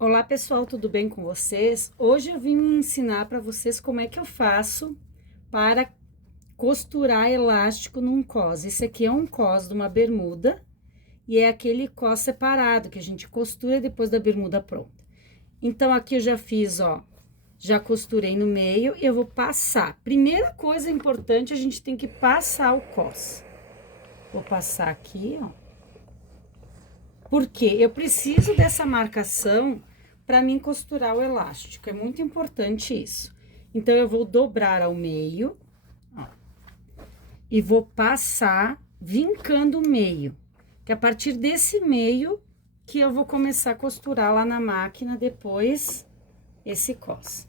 Olá pessoal, tudo bem com vocês? Hoje eu vim ensinar para vocês como é que eu faço para costurar elástico num cos. Esse aqui é um cos de uma bermuda e é aquele cos separado que a gente costura depois da bermuda pronta. Então aqui eu já fiz, ó, já costurei no meio e eu vou passar. Primeira coisa importante, a gente tem que passar o cos. Vou passar aqui, ó. Porque eu preciso dessa marcação para mim costurar o elástico, é muito importante isso. Então, eu vou dobrar ao meio, ó, e vou passar vincando o meio, que a partir desse meio que eu vou começar a costurar lá na máquina depois esse cos.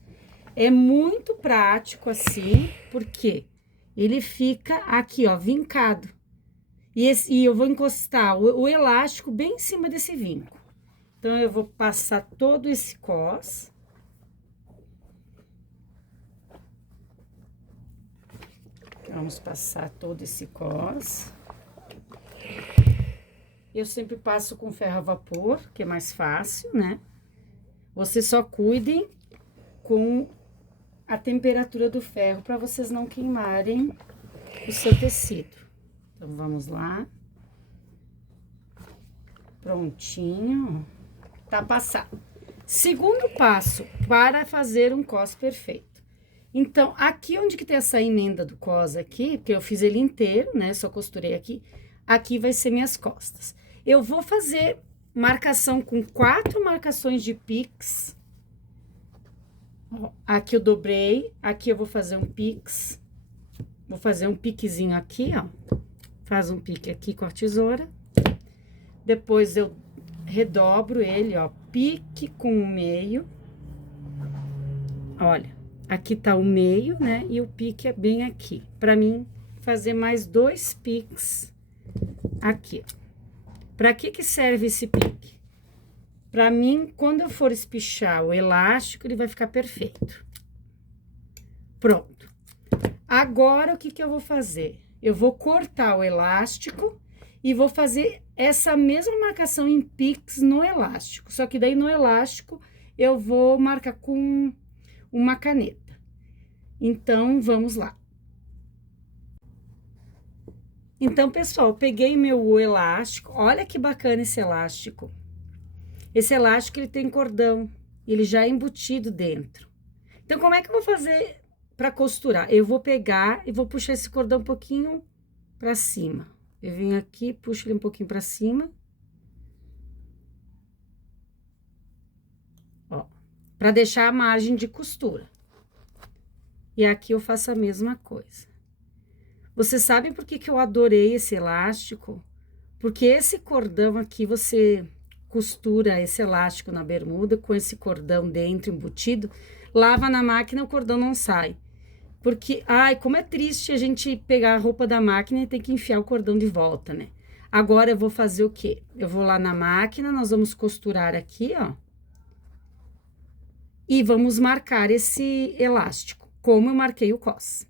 É muito prático assim, porque ele fica aqui, ó, vincado. E eu vou encostar o elástico bem em cima desse vinco. Então, eu vou passar todo esse cos. Vamos passar todo esse cos. Eu sempre passo com ferro a vapor, que é mais fácil, né? Vocês só cuidem com a temperatura do ferro, para vocês não queimarem o seu tecido. Então, vamos lá. Prontinho. Tá passado. Segundo passo para fazer um cos perfeito. Então, aqui onde que tem essa emenda do cos aqui, que eu fiz ele inteiro, né? Só costurei aqui. Aqui vai ser minhas costas. Eu vou fazer marcação com 4 marcações de pix. Aqui eu dobrei, aqui eu vou fazer um pix. Vou fazer um piquezinho aqui, ó. Faz um pique aqui com a tesoura. Depois eu redobro ele, ó, pique com o meio. Olha, aqui tá o meio, né? E o pique é bem aqui. Pra mim, fazer mais 2 piques aqui. Pra que serve esse pique? Pra mim, quando eu for espichar o elástico, ele vai ficar perfeito. Pronto. Agora, o que eu vou fazer? Eu vou cortar o elástico e vou fazer essa mesma marcação em piques no elástico. Só que daí no elástico eu vou marcar com uma caneta. Então, vamos lá. Então, pessoal, peguei meu elástico. Olha que bacana esse elástico. Esse elástico, ele tem cordão. Ele já é embutido dentro. Então, como é que eu vou fazer para costurar? Eu vou pegar e vou puxar esse cordão um pouquinho para cima. Eu venho aqui, puxo ele um pouquinho pra cima. Ó, pra deixar a margem de costura. E aqui eu faço a mesma coisa. Vocês sabem por que eu adorei esse elástico? Porque esse cordão aqui, você costura esse elástico na bermuda, com esse cordão dentro embutido, lava na máquina, o cordão não sai. Porque, ai, como é triste a gente pegar a roupa da máquina e ter que enfiar o cordão de volta, né? Agora, eu vou fazer o quê? Eu vou lá na máquina, nós vamos costurar aqui, ó. E vamos marcar esse elástico, como eu marquei o cos.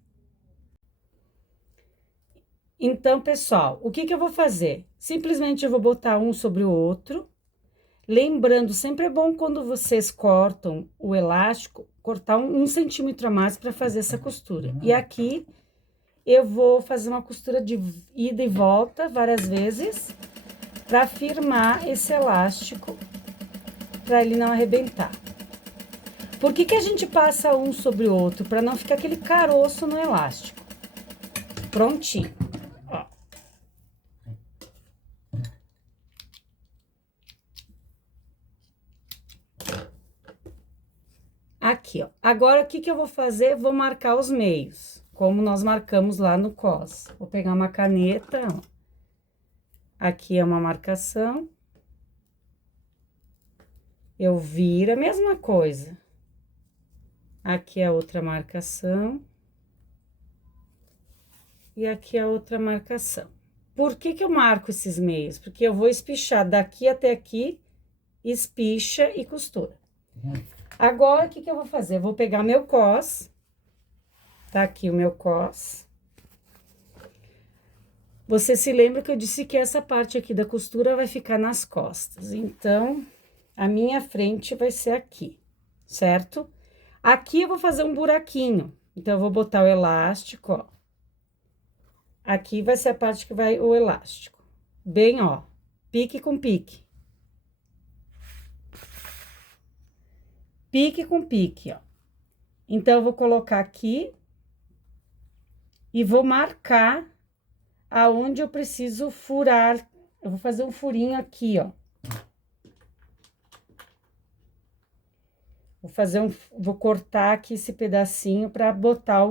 Então, pessoal, o que eu vou fazer? Simplesmente eu vou botar um sobre o outro. Lembrando, sempre é bom quando vocês cortam o elástico, cortar um centímetro a mais para fazer essa costura. E aqui eu vou fazer uma costura de ida e volta várias vezes para firmar esse elástico, para ele não arrebentar. Por que a gente passa um sobre o outro? Para não ficar aquele caroço no elástico. Prontinho. Ó. Aqui, ó. Agora, o que eu vou fazer? Vou marcar os meios, como nós marcamos lá no cos. Vou pegar uma caneta, ó. Aqui é uma marcação. Eu viro a mesma coisa. Aqui é outra marcação. E aqui é outra marcação. Por que eu marco esses meios? Porque eu vou espichar daqui até aqui, espicha e costura. Agora, o que eu vou fazer? Eu vou pegar meu cos. Tá aqui o meu cos. Você se lembra que eu disse que essa parte aqui da costura vai ficar nas costas. Então, a minha frente vai ser aqui, certo? Aqui eu vou fazer um buraquinho, então eu vou botar o elástico, ó. Aqui vai ser a parte que vai o elástico. Bem, ó, pique com pique. Pique com pique, ó. Então, eu vou colocar aqui e vou marcar aonde eu preciso furar. Eu vou fazer um furinho aqui, ó. Vou cortar aqui esse pedacinho para botar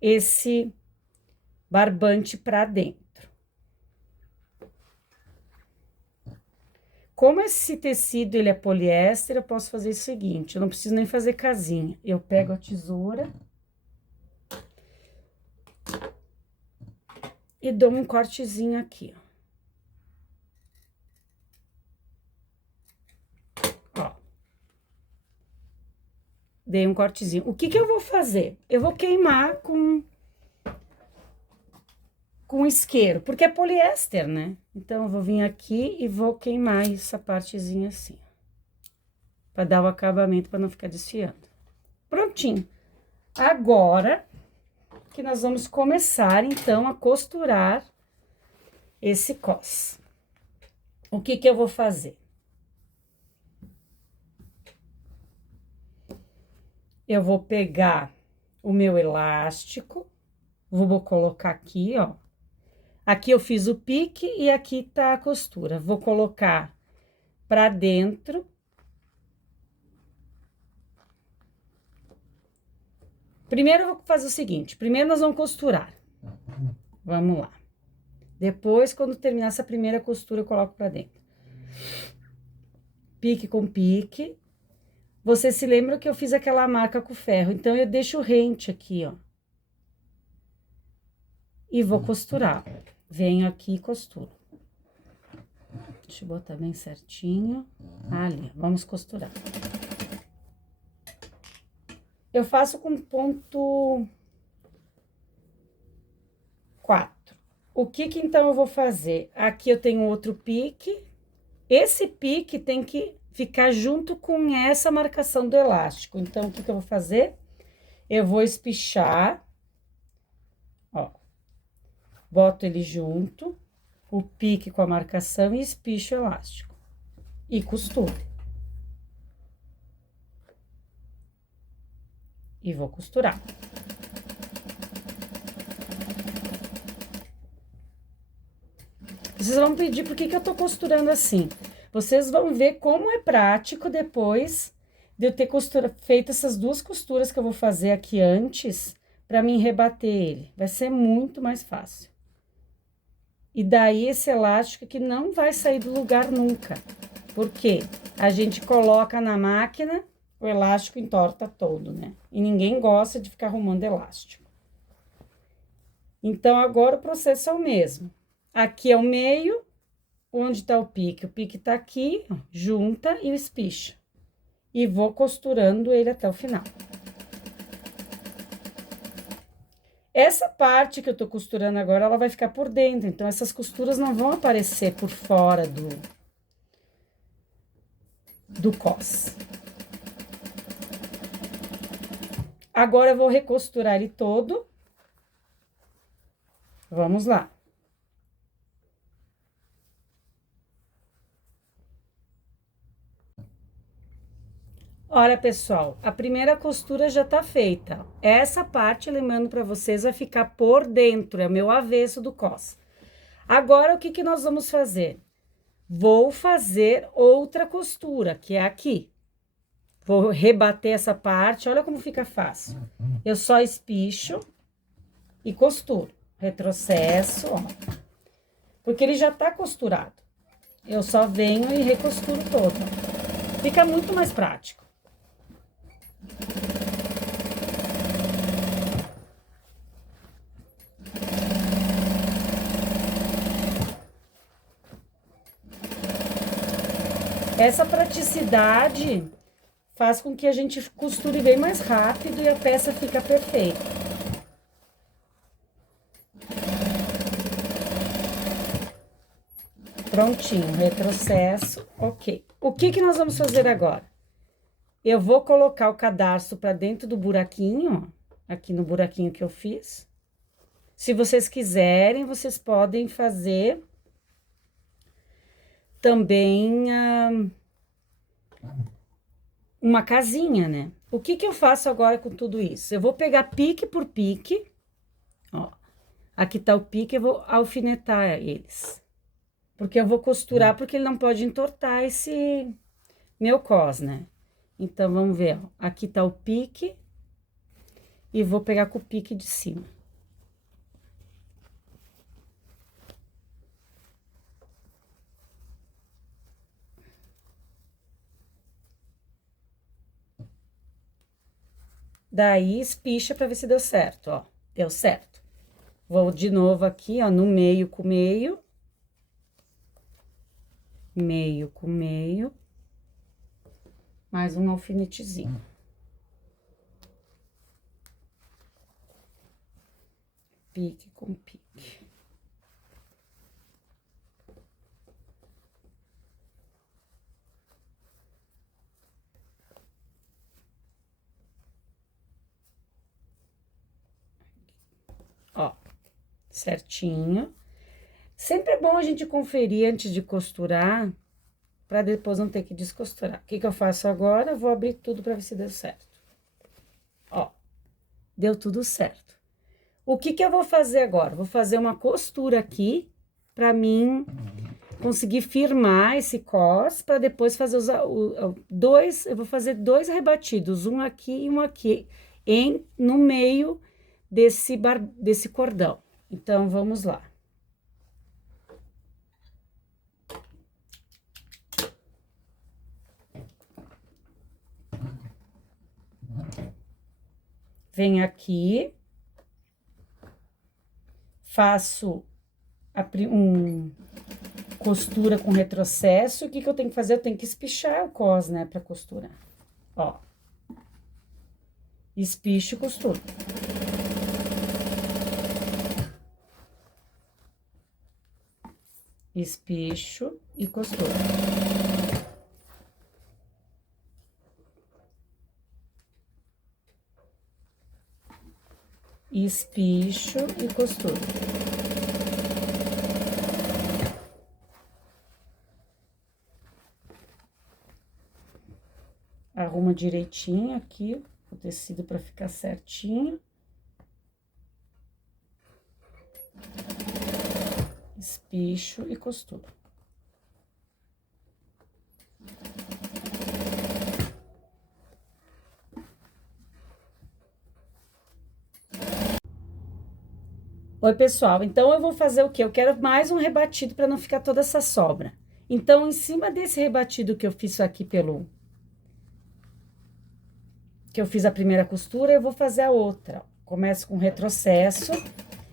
esse barbante para dentro. Como esse tecido, ele é poliéster, eu posso fazer o seguinte, eu não preciso nem fazer casinha. Eu pego a tesoura e dou um cortezinho aqui, ó. Dei um cortezinho. O que que eu vou fazer? Eu vou queimar com isqueiro, porque é poliéster, né? Então, eu vou vir aqui e vou queimar essa partezinha assim, para dar o acabamento, para não ficar desfiando. Prontinho. Agora, que nós vamos começar, então, a costurar esse cos. O que que eu vou fazer? Eu vou pegar o meu elástico, vou colocar aqui, ó. Aqui eu fiz o pique e aqui tá a costura. Vou colocar pra dentro. Primeiro eu vou fazer o seguinte, primeiro nós vamos costurar. Vamos lá. Depois, quando terminar essa primeira costura, eu coloco pra dentro. Pique com pique. Você se lembra que eu fiz aquela marca com ferro, então eu deixo rente aqui, ó. E vou costurar. Venho aqui e costuro. Deixa eu botar bem certinho. Ali, vamos costurar. Eu faço com ponto 4. O que que então eu vou fazer? Aqui eu tenho outro pique. Esse pique tem que ficar junto com essa marcação do elástico. Então, o que que eu vou fazer? Eu vou espichar, ó. Boto ele junto, o pique com a marcação e espicho o elástico. E costuro. E vou costurar. Vocês vão pedir por que que eu tô costurando assim. Vocês vão ver como é prático depois de eu ter feito essas duas costuras que eu vou fazer aqui antes, pra mim rebater ele. Vai ser muito mais fácil. E daí, esse elástico que não vai sair do lugar nunca. Porque a gente coloca na máquina, o elástico entorta todo, né? E ninguém gosta de ficar arrumando elástico. Então, agora o processo é o mesmo. Aqui é o meio, onde tá o pique? O pique tá aqui, ó, junta e espicha. E vou costurando ele até o final. Essa parte que eu tô costurando agora, ela vai ficar por dentro, então essas costuras não vão aparecer por fora do cos. Agora, eu vou recosturar ele todo. Vamos lá. Olha, pessoal, a primeira costura já tá feita. Essa parte, lembrando pra vocês, vai ficar por dentro, é o meu avesso do cos. Agora, o que que nós vamos fazer? Vou fazer outra costura, que é aqui. Vou rebater essa parte, olha como fica fácil. Eu só espicho e costuro. Retrocesso, ó. Porque ele já tá costurado. Eu só venho e recosturo todo. Fica muito mais prático. Essa praticidade faz com que a gente costure bem mais rápido e a peça fica perfeita. Prontinho, retrocesso, ok. O que que nós vamos fazer agora? Eu vou colocar o cadarço para dentro do buraquinho, ó, aqui no buraquinho que eu fiz. Se vocês quiserem, vocês podem fazer também uma casinha, né? O que que eu faço agora com tudo isso? Eu vou pegar pique por pique, ó. Aqui tá o pique, eu vou alfinetar eles. Porque eu vou costurar, porque ele não pode entortar esse meu cos, né? Então, vamos ver, ó. Aqui tá o pique. E vou pegar com o pique de cima. Daí, espicha pra ver se deu certo, ó. Deu certo. Vou de novo aqui, ó, no meio com meio. Meio com meio. Mais um alfinetezinho. Pique com pique. Ó, certinho. Sempre é bom a gente conferir antes de costurar, para depois não ter que descosturar. O que que eu faço agora? Eu vou abrir tudo para ver se deu certo. Ó, deu tudo certo. O que que eu vou fazer agora? Vou fazer uma costura aqui, para mim conseguir firmar esse cos, para depois fazer dois, eu vou fazer dois rebatidos, um aqui e um aqui, no meio desse cordão. Então, vamos lá. Venho aqui, faço costura com retrocesso. O que que eu tenho que fazer? Eu tenho que espichar o cos, né, pra costurar. Ó. Espicho e costuro. Espicho e costuro. Espicho e costuro. Arruma direitinho aqui o tecido para ficar certinho. Espicho e costuro. Oi, pessoal, então eu vou fazer o quê? Eu quero mais um rebatido para não ficar toda essa sobra. Então, em cima desse rebatido que eu fiz aqui que eu fiz a primeira costura, eu vou fazer a outra, ó. Começo com retrocesso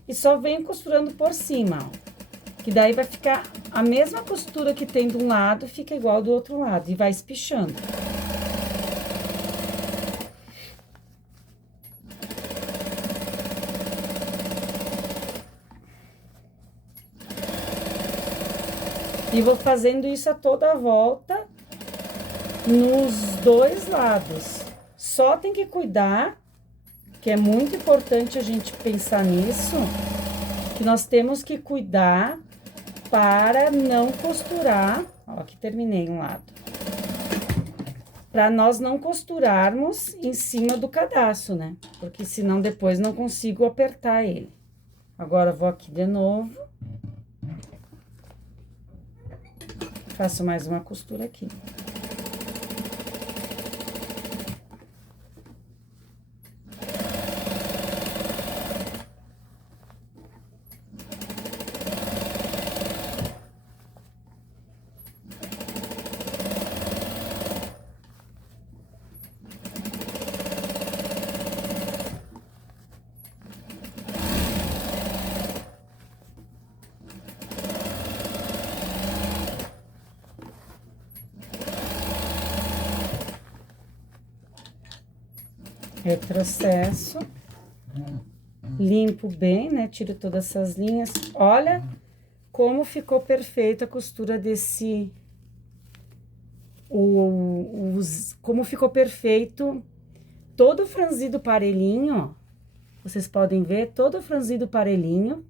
e só venho costurando por cima, ó. Que daí vai ficar a mesma costura que tem de um lado, fica igual do outro lado, e vai espichando. E vou fazendo isso a toda a volta, nos dois lados. Só tem que cuidar, que é muito importante a gente pensar nisso, que nós temos que cuidar para não costurar. Ó, aqui terminei um lado. Para nós não costurarmos em cima do cadarço, né? Porque senão depois não consigo apertar ele. Agora, vou aqui de novo. Faço mais uma costura aqui. Retrocesso, limpo bem, né? Tiro todas essas linhas. Olha como ficou perfeita a costura como ficou perfeito, todo franzido parelhinho, ó. Vocês podem ver, todo franzido parelhinho.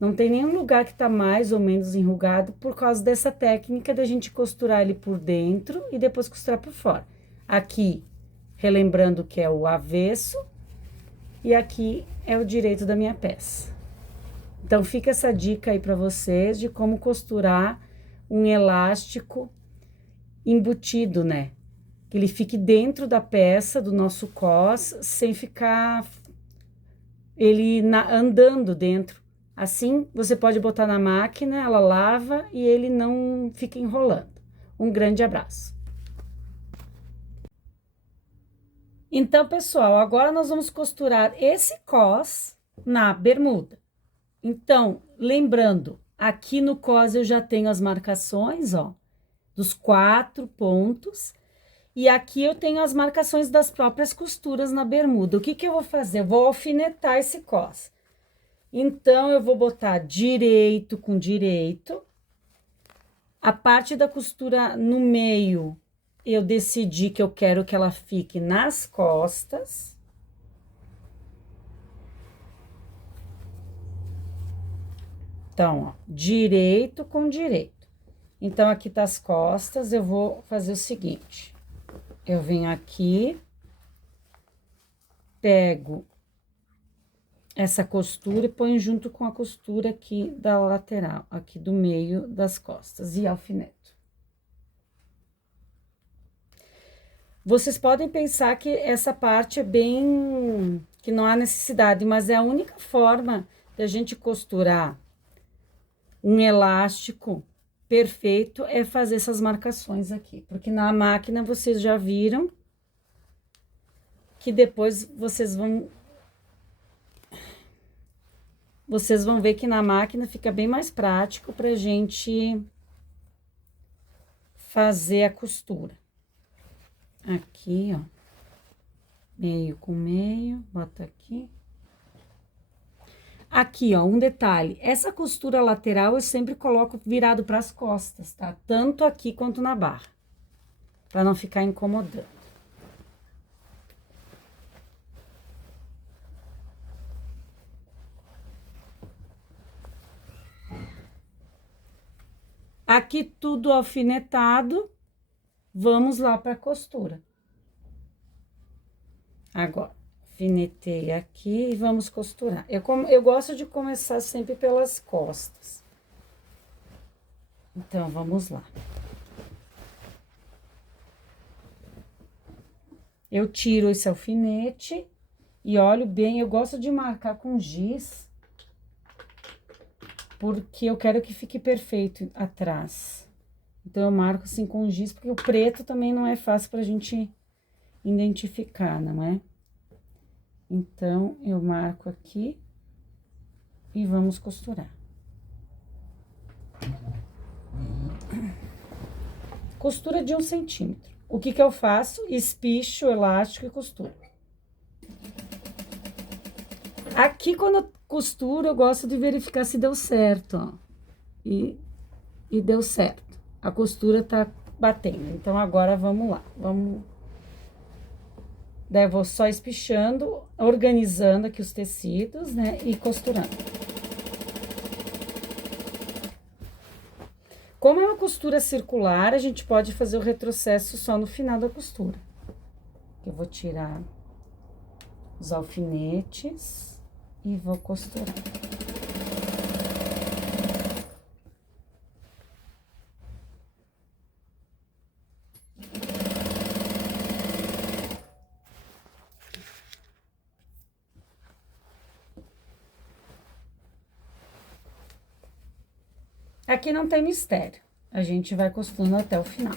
Não tem nenhum lugar que tá mais ou menos enrugado por causa dessa técnica da gente costurar ele por dentro e depois costurar por fora. Aqui, relembrando que é o avesso, e aqui é o direito da minha peça. Então, fica essa dica aí para vocês de como costurar um elástico embutido, né? Que ele fique dentro da peça, do nosso cos, sem ficar andando dentro. Assim, você pode botar na máquina, ela lava e ele não fica enrolando. Um grande abraço. Então, pessoal, agora nós vamos costurar esse cos na bermuda. Então, lembrando, aqui no cos eu já tenho as marcações, ó, dos 4 pontos. E aqui eu tenho as marcações das próprias costuras na bermuda. O que que eu vou fazer? Eu vou alfinetar esse cos. Então, eu vou botar direito com direito. A parte da costura no meio, eu decidi que eu quero que ela fique nas costas. Então, ó, direito com direito. Então, aqui tá as costas, eu vou fazer o seguinte. Eu venho aqui, pego essa costura e ponho junto com a costura aqui da lateral, aqui do meio das costas, e alfineto. Vocês podem pensar que essa parte é bem... que não há necessidade, mas é a única forma da gente costurar um elástico perfeito é fazer essas marcações aqui. Porque na máquina vocês já viram que depois vocês vão ver que na máquina fica bem mais prático pra gente fazer a costura. Aqui, ó, meio com meio, bota aqui. Aqui, ó, um detalhe, essa costura lateral eu sempre coloco virado para as costas, tá? Tanto aqui quanto na barra, para não ficar incomodando. Aqui tudo alfinetado, vamos lá para a costura. Agora, alfinetei aqui e vamos costurar. Eu gosto de começar sempre pelas costas. Então, vamos lá. Eu tiro esse alfinete e olho bem, eu gosto de marcar com giz, porque eu quero que fique perfeito atrás. Então, eu marco assim com giz, porque o preto também não é fácil pra gente identificar, não é? Então, eu marco aqui e vamos costurar. Costura de 1 centímetro. O que que eu faço? Espicho o elástico e costuro. Aqui, quando eu costuro, eu gosto de verificar se deu certo, ó. E deu certo. A costura tá batendo. Então, agora, vamos lá. Daí, eu vou só espichando, organizando aqui os tecidos, né? E costurando. Como é uma costura circular, a gente pode fazer o retrocesso só no final da costura. Eu vou tirar os alfinetes e vou costurar. Aqui não tem mistério, a gente vai costurando até o final.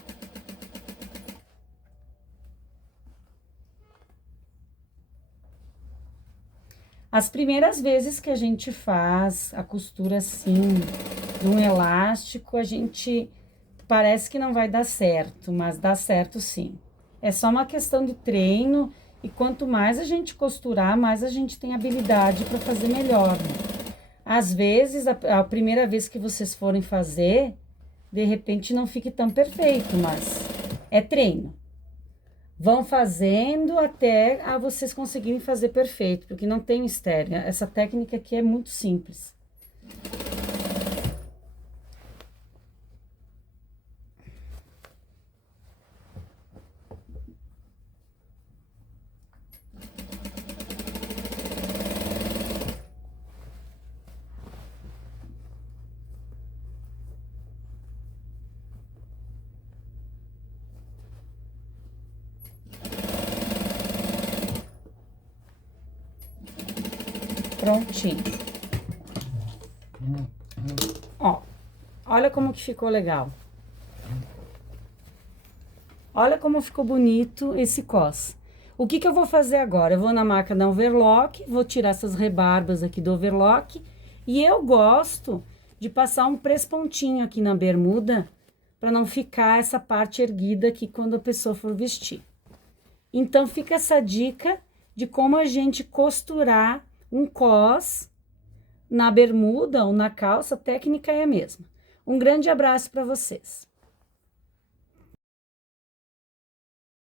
As primeiras vezes que a gente faz a costura assim, de um elástico, a gente parece que não vai dar certo, mas dá certo sim. É só uma questão de treino e quanto mais a gente costurar, mais a gente tem habilidade para fazer melhor, né? Às vezes, a primeira vez que vocês forem fazer, de repente não fique tão perfeito, mas É treino. Vão fazendo até vocês conseguirem fazer perfeito, porque não tem mistério. Essa técnica aqui é muito simples. Prontinho. Ó, olha como que ficou legal. Olha como ficou bonito esse cos. O que que eu vou fazer agora? Eu vou na máquina da overlock, vou tirar essas rebarbas aqui do overlock. E eu gosto de passar um press-pontinho aqui na bermuda, para não ficar essa parte erguida aqui quando a pessoa for vestir. Então, fica essa dica de como a gente costurar um cos na bermuda ou na calça, a técnica é a mesma. Um grande abraço para vocês.